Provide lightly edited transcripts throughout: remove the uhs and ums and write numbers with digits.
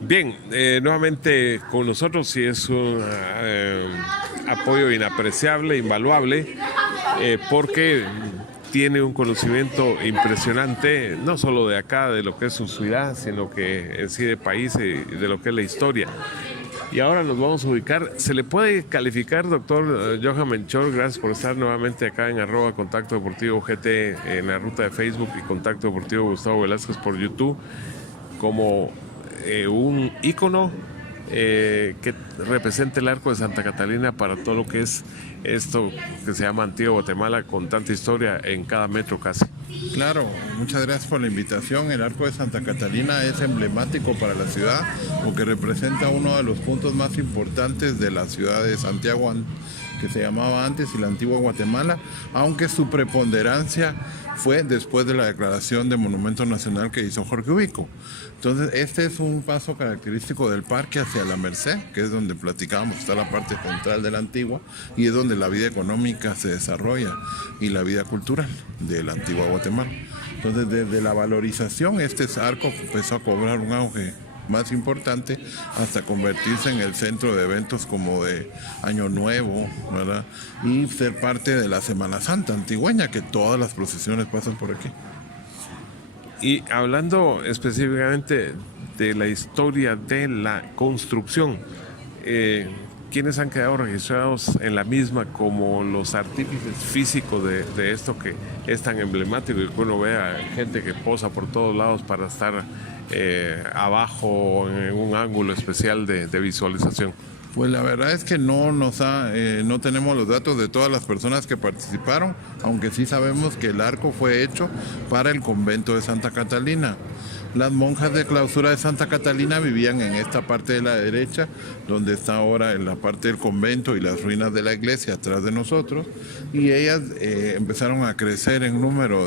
Bien, nuevamente con nosotros y es un apoyo inapreciable, invaluable, porque tiene un conocimiento impresionante, no solo de acá, de lo que es su ciudad, sino que en sí de país y de lo que es la historia. Y ahora nos vamos a ubicar. ¿Se le puede calificar, doctor Johan Menchor? Gracias por estar nuevamente acá en @Contacto Deportivo GT en la ruta de Facebook y Contacto Deportivo Gustavo Velázquez por YouTube, como un ícono que represente el arco de Santa Catalina para todo lo que es esto que se llama Antigua Guatemala, con tanta historia en cada metro casi. Claro, muchas gracias por la invitación. El Arco de Santa Catalina es emblemático para la ciudad porque representa uno de los puntos más importantes de la ciudad de Santiago, que se llamaba antes y la antigua Guatemala, aunque su preponderancia fue después de la declaración de Monumento Nacional que hizo Jorge Ubico. Entonces, este es un paso característico del parque hacia la Merced, que es donde platicábamos, está la parte central de la antigua, y es donde la vida económica se desarrolla y la vida cultural de la antigua Guatemala. Entonces, desde la valorización, este arco empezó a cobrar un auge más importante hasta convertirse en el centro de eventos como de Año Nuevo, ¿verdad? Y ser parte de la Semana Santa antigüeña, que todas las procesiones pasan por aquí. Y hablando específicamente de la historia de la construcción, ¿quiénes han quedado registrados en la misma como los artífices físicos de esto que es tan emblemático y que uno ve a gente que posa por todos lados para estar abajo en un ángulo especial de visualización? Pues la verdad es que no tenemos los datos de todas las personas que participaron, aunque sí sabemos que el arco fue hecho para el convento de Santa Catalina. Las monjas de clausura de Santa Catalina vivían en esta parte de la derecha, donde está ahora en la parte del convento y las ruinas de la iglesia atrás de nosotros, y ellas empezaron a crecer en número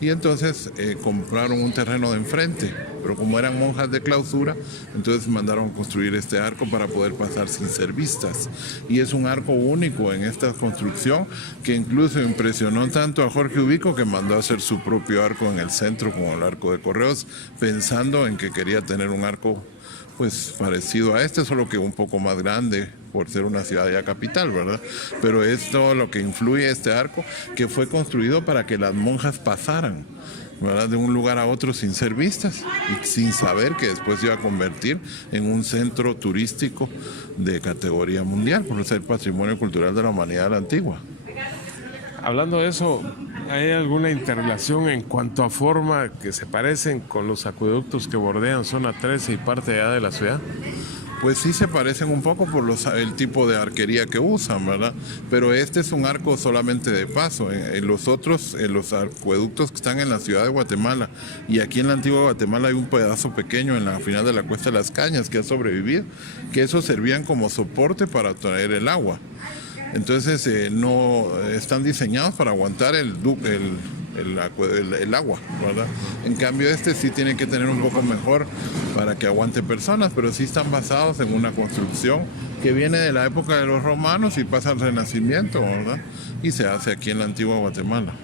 y entonces compraron un terreno de enfrente, pero como eran monjas de clausura, entonces mandaron construir este arco para poder pasar sin ser vistas. Y es un arco único en esta construcción que incluso impresionó tanto a Jorge Ubico que mandó a hacer su propio arco en el centro como el arco de Correos, pensando en que quería tener un arco pues parecido a este, solo que un poco más grande por ser una ciudad ya capital, ¿verdad? Pero es todo lo que influye este arco, que fue construido para que las monjas pasaran, ¿verdad?, de un lugar a otro sin ser vistas y sin saber que después se iba a convertir en un centro turístico de categoría mundial por ser patrimonio cultural de la humanidad de la antigua. Hablando de eso, ¿hay alguna interrelación en cuanto a forma que se parecen con los acueductos que bordean zona 13 y parte de allá de la ciudad? Pues sí se parecen un poco por el tipo de arquería que usan, ¿verdad? Pero este es un arco solamente de paso. En los otros, en los acueductos que están en la ciudad de Guatemala y aquí en la antigua Guatemala hay un pedazo pequeño en la final de la Cuesta de las Cañas que ha sobrevivido, que esos servían como soporte para traer el agua. Entonces no están diseñados para aguantar el agua, ¿verdad? En cambio este sí tiene que tener un poco mejor para que aguante personas, pero sí están basados en una construcción que viene de la época de los romanos y pasa al Renacimiento, ¿verdad? Y se hace aquí en la antigua Guatemala.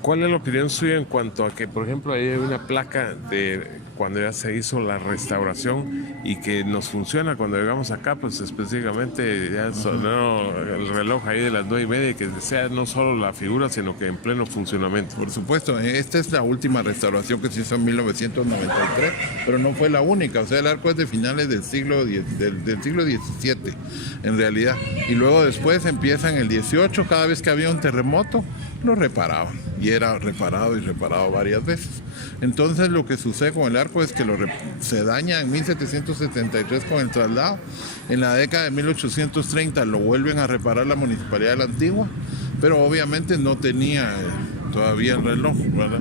¿Cuál es la opinión suya en cuanto a que, por ejemplo, ahí hay una placa de cuando ya se hizo la restauración y que nos funciona cuando llegamos acá, pues específicamente ya sonó el reloj ahí de las 9:30 y que sea no solo la figura, sino que en pleno funcionamiento? Por supuesto, esta es la última restauración que se hizo en 1993, pero no fue la única. O sea, el arco es de finales del siglo XVII, en realidad. Y luego después empieza en el 18, cada vez que había un terremoto, lo reparaban. Y era reparado y reparado varias veces. Entonces lo que sucede con el arco es que se daña en 1773 con el traslado. En la década de 1830 lo vuelven a reparar la Municipalidad de la Antigua, pero obviamente no tenía todavía el reloj, ¿verdad?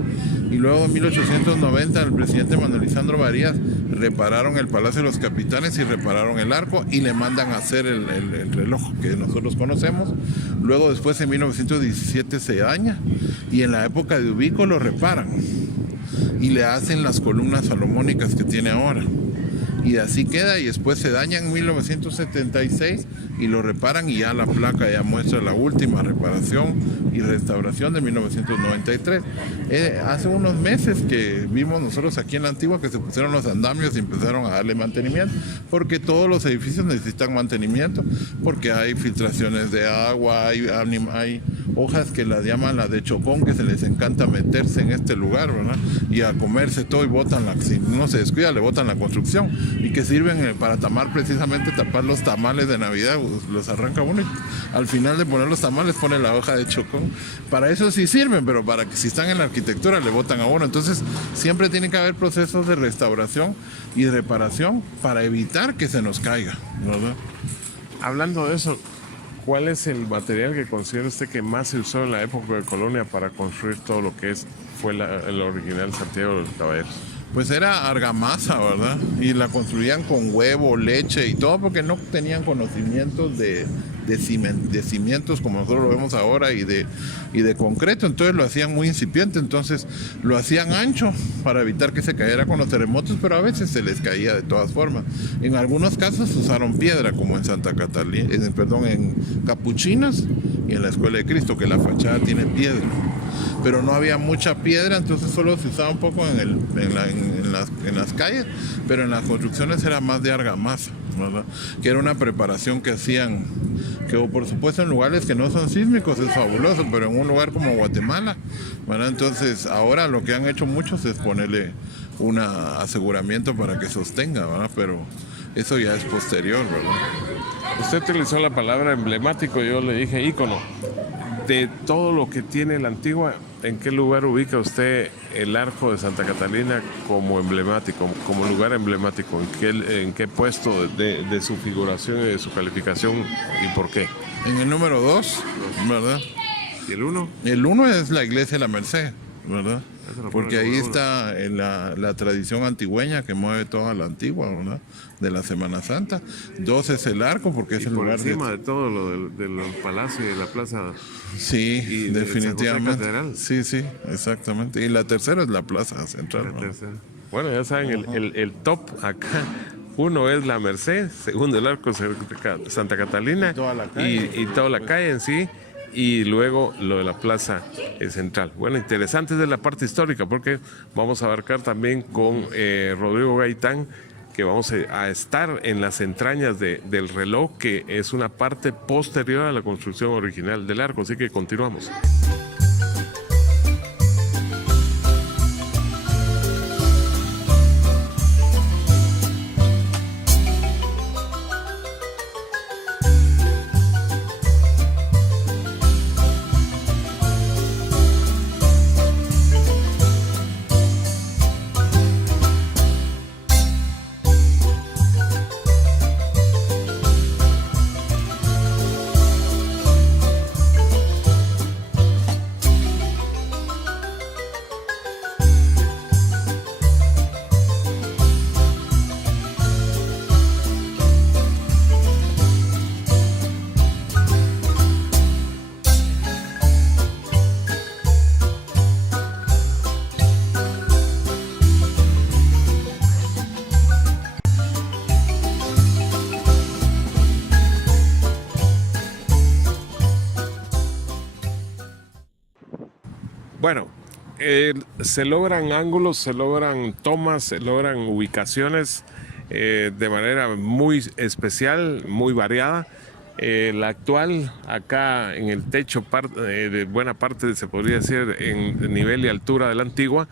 Y luego en 1890 el presidente Manuel Lisandro Varías repararon el Palacio de los Capitanes y repararon el arco y le mandan a hacer el reloj que nosotros conocemos. Luego después en 1917 se daña y en la época de Ubico lo reparan y le hacen las columnas salomónicas que tiene ahora. y así queda, y después se daña en 1976 y lo reparan, y ya la placa ya muestra la última reparación y restauración de 1993. Hace unos meses que vimos nosotros aquí en la Antigua que se pusieron los andamios y empezaron a darle mantenimiento, porque todos los edificios necesitan mantenimiento, porque hay filtraciones de agua, hay hojas que las llaman las de chocón, que se les encanta meterse en este lugar, ¿verdad? Y a comerse todo, y botan si uno se descuida, le botan la construcción, y que sirven para precisamente tapar los tamales de Navidad. Los arranca uno y al final de poner los tamales pone la hoja de chocón. Para eso sí sirven, pero para que si están en la arquitectura le botan a uno. Entonces siempre tiene que haber procesos de restauración y reparación para evitar que se nos caiga, ¿verdad? Hablando de eso, ¿cuál es el material que considera usted que más se usó en la época de Colonia para construir todo lo que fue el original Santiago de los Caballeros? Pues era argamasa, ¿verdad? Y la construían con huevo, leche y todo, porque no tenían conocimientos de cimientos como nosotros lo vemos ahora, y de concreto. Entonces lo hacían muy incipiente, entonces lo hacían ancho para evitar que se cayera con los terremotos, pero a veces se les caía de todas formas. En algunos casos usaron piedra, como en Santa Catalina, en Capuchinas y en la Escuela de Cristo, que la fachada tiene piedra. Pero no había mucha piedra, entonces solo se usaba un poco en las calles, pero en las construcciones era más de argamasa, ¿verdad? Que era una preparación que hacían, que por supuesto en lugares que no son sísmicos es fabuloso, pero en un lugar como Guatemala, ¿verdad? Entonces ahora lo que han hecho muchos es ponerle un aseguramiento para que sostenga, ¿verdad? Pero eso ya es posterior, ¿verdad? Usted utilizó la palabra emblemático, yo le dije ícono. De todo lo que tiene la Antigua, ¿en qué lugar ubica usted el Arco de Santa Catalina como emblemático, como lugar emblemático? ¿En qué puesto de su figuración y de su calificación, y por qué? En el número 2, ¿verdad? ¿Y el 1? El 1 es la iglesia de la Merced, ¿verdad? Porque ahí está la tradición antigüeña que mueve toda la Antigua, ¿verdad? De la Semana Santa. 2 es el arco, porque es el lugar encima de todo lo del palacio y de la plaza. Sí, y definitivamente. Sí, exactamente. Y la tercera es la plaza central. Bueno, ya saben, el top acá. 1 es la Merced, segundo el arco de Santa Catalina y toda la calle en sí. Y luego lo de la plaza central. Bueno, interesante de la parte histórica, porque vamos a abarcar también con Rodrigo Gaitán, que vamos a estar en las entrañas del reloj, que es una parte posterior a la construcción original del arco. Así que continuamos. Bueno, se logran ángulos, se logran tomas, se logran ubicaciones de manera muy especial, muy variada. La actual, acá en el techo, de buena parte se podría decir en nivel y altura de la Antigua,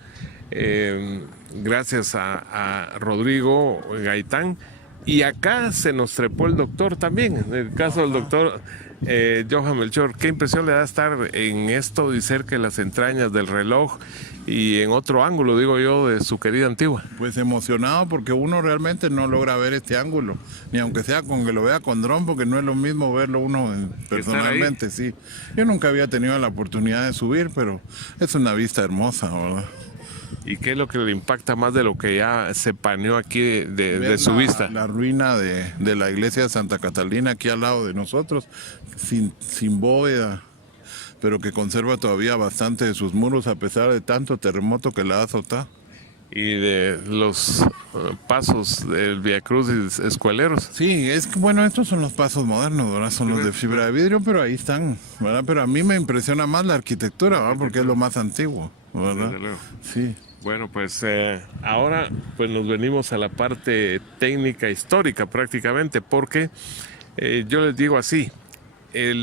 gracias a Rodrigo Gaitán. Y acá se nos trepó el doctor también, en el caso del doctor Johan Melchor. ¿Qué impresión le da estar en esto y cerca de las entrañas del reloj y en otro ángulo, digo yo, de su querida Antigua? Pues emocionado, porque uno realmente no logra ver este ángulo, ni aunque sea con que lo vea con dron, porque no es lo mismo verlo uno personalmente, sí. Yo nunca había tenido la oportunidad de subir, pero es una vista hermosa, ¿verdad? ¿Y qué es lo que le impacta más de lo que ya se paneó aquí de su vista? La ruina de la iglesia de Santa Catalina aquí al lado de nosotros, sin bóveda, pero que conserva todavía bastante de sus muros a pesar de tanto terremoto que la ha azotado. y de los pasos del Vía Crucis escueleros. Sí, es que bueno, estos son los pasos modernos, ¿verdad? Son los de fibra de vidrio, pero ahí están, ¿verdad? Pero a mí me impresiona más la arquitectura, ¿verdad? Porque es lo más antiguo, ¿verdad? Desde luego. Sí. Bueno, pues ahora pues nos venimos a la parte técnica histórica prácticamente, porque yo les digo así,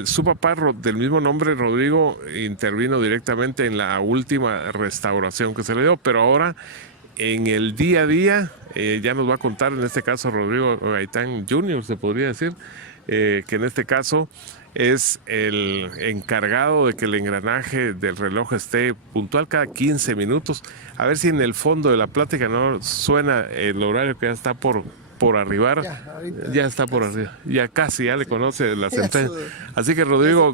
su papá del mismo nombre, Rodrigo, intervino directamente en la última restauración que se le dio, pero ahora en el día a día ya nos va a contar, en este caso Rodrigo Gaitán Jr., se podría decir, que en este caso es el encargado de que el engranaje del reloj esté puntual cada 15 minutos. A ver si en el fondo de la plática no suena el horario que ya está por arribar. Ya está por arriba. Ya casi, ya le conoce la sentencia. Así que Rodrigo,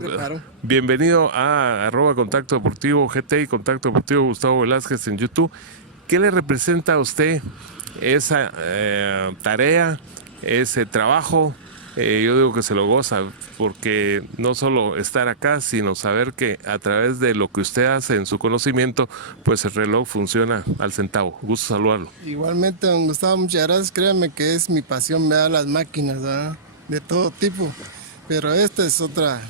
bienvenido a @Contacto Deportivo GT y Contacto Deportivo Gustavo Velázquez en YouTube. ¿Qué le representa a usted esa tarea, ese trabajo? Yo digo que se lo goza, porque no solo estar acá, sino saber que a través de lo que usted hace en su conocimiento, pues el reloj funciona al centavo. Gusto saludarlo. Igualmente, don Gustavo, muchas gracias. Créame que es mi pasión ver las máquinas, ¿verdad? De todo tipo, pero esta es otra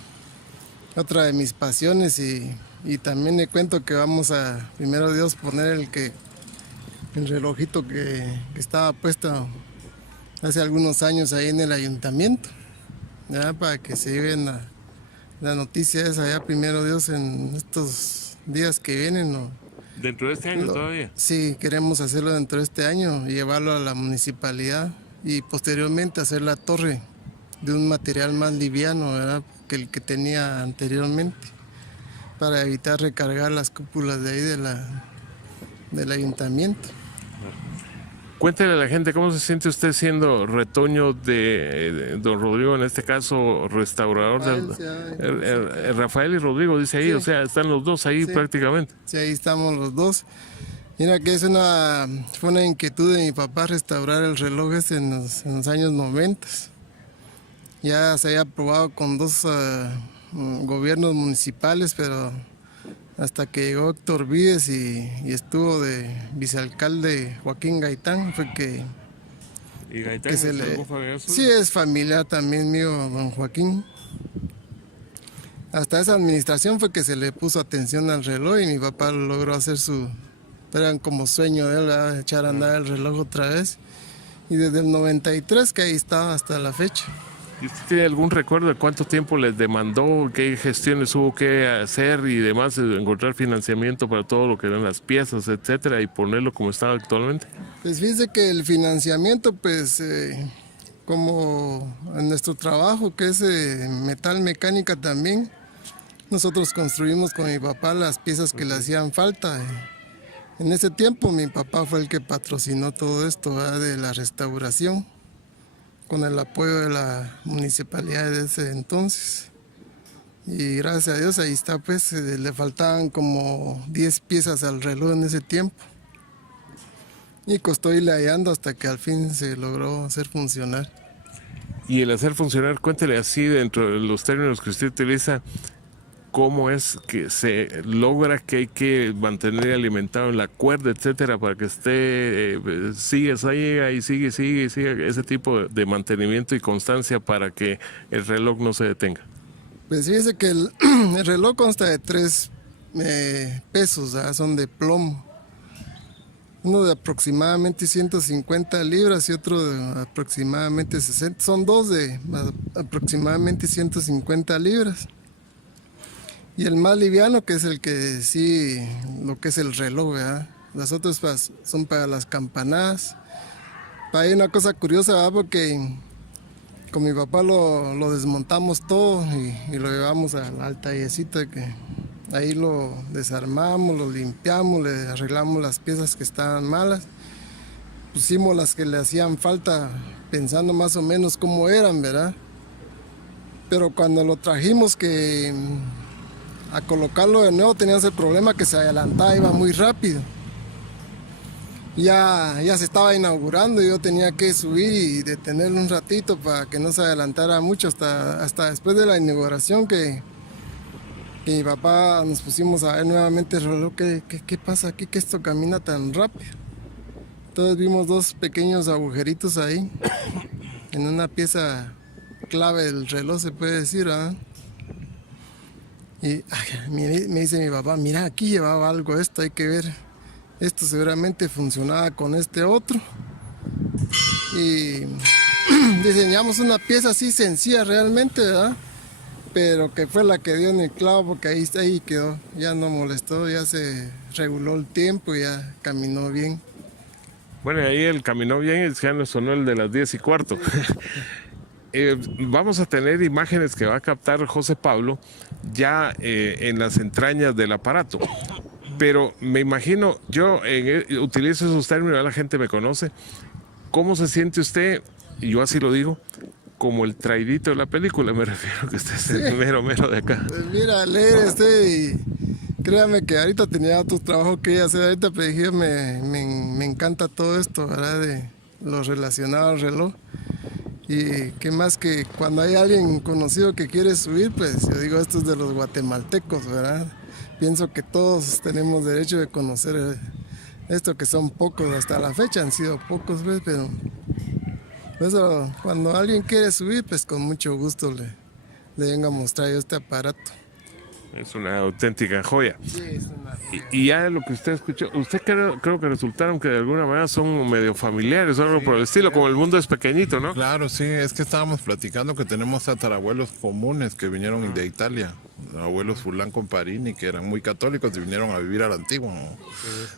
de mis pasiones y también le cuento que vamos a, primero Dios, poner el relojito que estaba puesto hace algunos años ahí en el ayuntamiento, ¿ya? Para que se lleven la noticia esa ya, primero Dios, en estos días que vienen. ¿No? ¿Dentro de este año todavía? Sí, queremos hacerlo dentro de este año, llevarlo a la municipalidad y posteriormente hacer la torre de un material más liviano, ¿verdad? Que el que tenía anteriormente, para evitar recargar las cúpulas de ahí del ayuntamiento. Cuéntele a la gente cómo se siente usted siendo retoño de don Rodrigo, en este caso restaurador Rafael y Rodrigo, dice ahí, sí. O sea, están los dos ahí prácticamente. Sí, ahí estamos los dos. Mira que fue una inquietud de mi papá restaurar el reloj en los años 90. Ya se había aprobado con dos gobiernos municipales, pero hasta que llegó Héctor Vides y estuvo de vicealcalde Joaquín Gaitán, fue que... ¿Y Gaitán es algún familiar suyo? Sí, es familiar también mío, don Joaquín. Hasta esa administración fue que se le puso atención al reloj y mi papá logró hacer era como sueño de él, ¿verdad? Echar a andar el reloj otra vez. Y desde el 93 que ahí estaba hasta la fecha. ¿Y usted tiene algún recuerdo de cuánto tiempo les demandó, qué gestiones hubo que hacer y demás, encontrar financiamiento para todo lo que eran las piezas, etcétera, y ponerlo como está actualmente? Pues fíjese que el financiamiento, pues, como en nuestro trabajo, que es metal mecánica también, nosotros construimos con mi papá las piezas que le hacían falta. En ese tiempo mi papá fue el que patrocinó todo esto, ¿verdad? De la restauración, con el apoyo de la municipalidad de ese entonces. Y gracias a Dios ahí está, pues le faltaban como 10 piezas al reloj en ese tiempo. Y costó irle hallando hasta que al fin se logró hacer funcionar. Y el hacer funcionar, cuéntele así dentro de los términos que usted utiliza, cómo es que se logra que hay que mantener alimentado en la cuerda, etcétera, para que sigue, ese tipo de mantenimiento y constancia para que el reloj no se detenga. Pues fíjese que el reloj consta de 3 pesos, ¿verdad? Son de plomo. Uno de aproximadamente 150 libras y otro de aproximadamente 60. Son dos de aproximadamente 150 libras. Y el más liviano, que es el que sí, lo que es el reloj, ¿verdad? Las otras son para las campanadas. Hay una cosa curiosa, ¿verdad? Porque con mi papá lo desmontamos todo y lo llevamos al tallercito, que ahí lo desarmamos, lo limpiamos, le arreglamos las piezas que estaban malas. Pusimos las que le hacían falta pensando más o menos cómo eran, ¿verdad? Pero cuando lo trajimos a colocarlo de nuevo teníamos el problema que se adelantaba, iba muy rápido. Ya se estaba inaugurando y yo tenía que subir y detenerlo un ratito para que no se adelantara mucho hasta después de la inauguración que mi papá nos pusimos a ver nuevamente el reloj. ¿Qué pasa aquí? Que esto camina tan rápido. Entonces vimos dos pequeños agujeritos ahí, en una pieza clave del reloj, se puede decir, ¿verdad? Y me dice mi papá, mira, aquí llevaba algo esto, hay que ver. Esto seguramente funcionaba con este otro. Y diseñamos una pieza así sencilla realmente, ¿verdad? Pero que fue la que dio en el clavo, porque ahí quedó. Ya no molestó, ya se reguló el tiempo, ya caminó bien. Bueno, ahí el caminó bien, ya nos sonó el de las 10:15. Vamos a tener imágenes que va a captar José Pablo ya en las entrañas del aparato. Pero me imagino, yo utilizo esos términos, la gente me conoce. ¿Cómo se siente usted? Y yo así lo digo, como el traidito de la película, me refiero, que usted es el mero de acá. Pues mira, alegre y créame que ahorita tenía otro trabajo que hacer ahorita, pero dije, me encanta todo esto, ¿verdad? De lo relacionado al reloj. Y qué más que cuando hay alguien conocido que quiere subir, pues yo digo, esto es de los guatemaltecos, ¿verdad? Pienso que todos tenemos derecho de conocer esto, que son pocos, hasta la fecha han sido pocos, ¿ves? Pero eso, cuando alguien quiere subir, pues con mucho gusto le vengo a mostrar yo este aparato. Es una auténtica joya. Sí, es una joya. Y ya lo que usted escuchó, usted creo que resultaron que de alguna manera son medio familiares o algo por el estilo, como el mundo es pequeñito, ¿no? Claro, sí, es que estábamos platicando que tenemos tatarabuelos comunes que vinieron de Italia, abuelos Fulán Comparini, que eran muy católicos y vinieron a vivir a la Antigua, ¿no?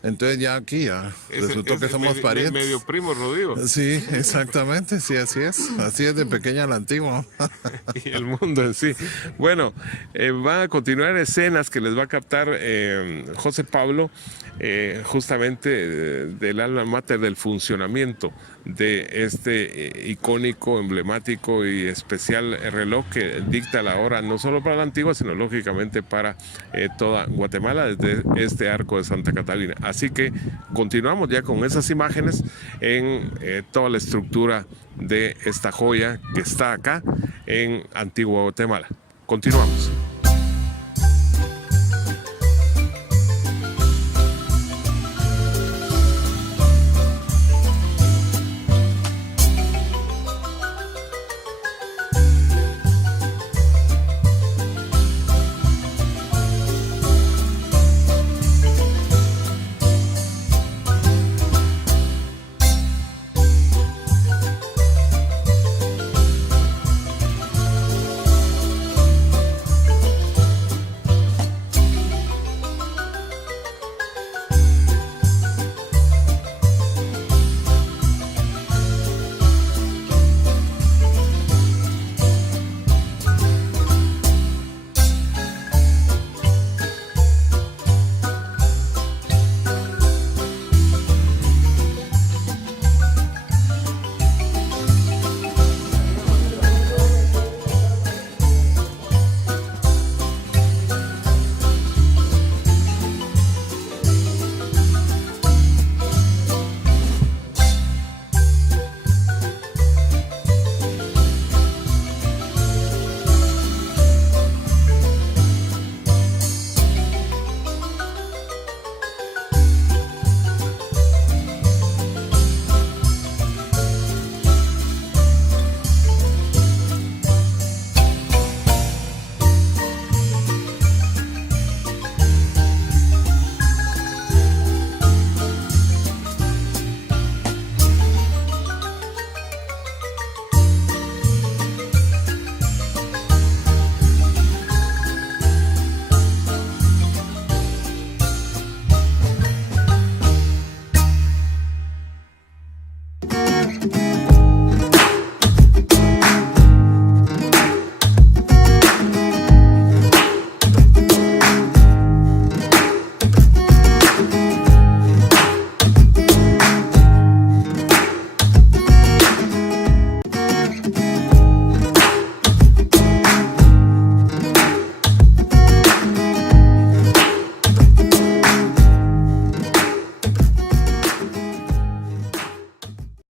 Entonces ya aquí resultó que somos parientes. Medio primo Rodrigo. Sí, exactamente, sí, así es de pequeña a la Antigua. Y el mundo en sí. Bueno, van a continuar escenas que les va a captar José Pablo, justamente del alma mater del funcionamiento de este icónico, emblemático y especial reloj que dicta la hora no solo para la Antigua, sino lógicamente para toda Guatemala desde este arco de Santa Catalina. Así que continuamos ya con esas imágenes en toda la estructura de esta joya que está acá en Antigua Guatemala. Continuamos.